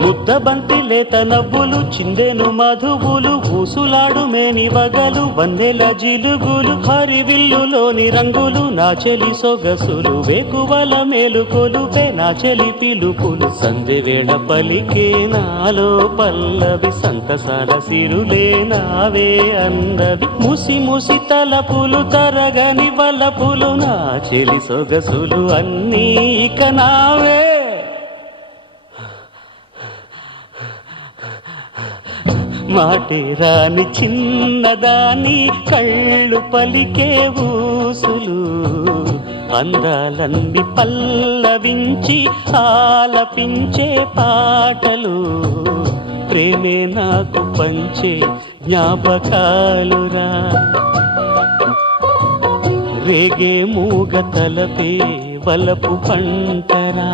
ముద్దబంతి లేత నవ్వులు చిందెను మధువులు ఊసులాడు మేని వగలు వన్నెల జిలుగులు హరివిల్లులోని రంగులు నా చెలి సొగసులు వేకువల మేలుకొలుపే నా చెలి పిలుపులు సంధి వేళ పలికే నాలో పల్లవి సంతసాల సిరులే నావే అందవి ముసి ముసి తలపులు తరగని వలపులు నా చెలి సొగసులు అన్నీ ఇక నావే మాటే రాని చిన్నదాని కళ్ళు పలికే ఊసులు అందాలన్నీ పల్లవించి ఆలపించే పాటలు ప్రేమే నాకు పంచే జ్ఞాపకాలురా రేగే మూగ తలపే వలపు పంటరా